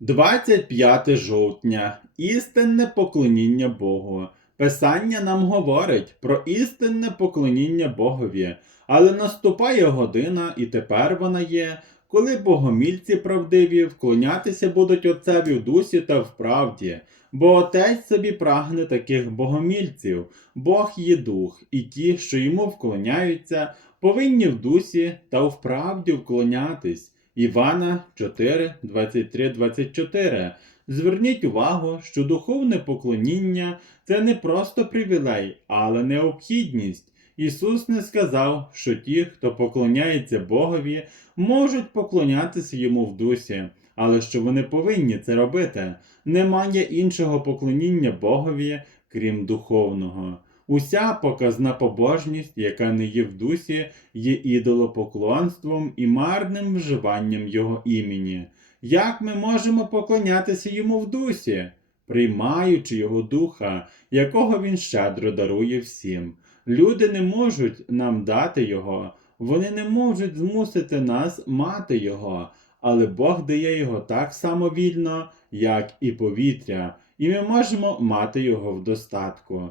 25 жовтня. Істинне поклоніння Богу. Писання нам говорить про істинне поклоніння Богові, але наступає година, і тепер вона є, коли богомільці правдиві вклонятися будуть Отцеві в дусі та в правді, бо Отець собі прагне таких богомільців, Бог є дух, і ті, що йому вклоняються, повинні в дусі та в правді вклонятись. Івана 4, 23, 24. Зверніть увагу, що духовне поклоніння це не просто привілей, але необхідність. Ісус не сказав, що ті, хто поклоняється Богові, можуть поклонятися йому в дусі, але що вони повинні це робити. Немає іншого поклоніння Богові, крім духовного. Уся показна побожність, яка не є в дусі, є ідолопоклонством і марним вживанням Його імені. Як ми можемо поклонятися йому в дусі, приймаючи Його духа, якого Він щедро дарує всім? Люди не можуть нам дати Його, вони не можуть змусити нас мати Його, але Бог дає Його так само вільно, як і повітря, і ми можемо мати Його в достатку.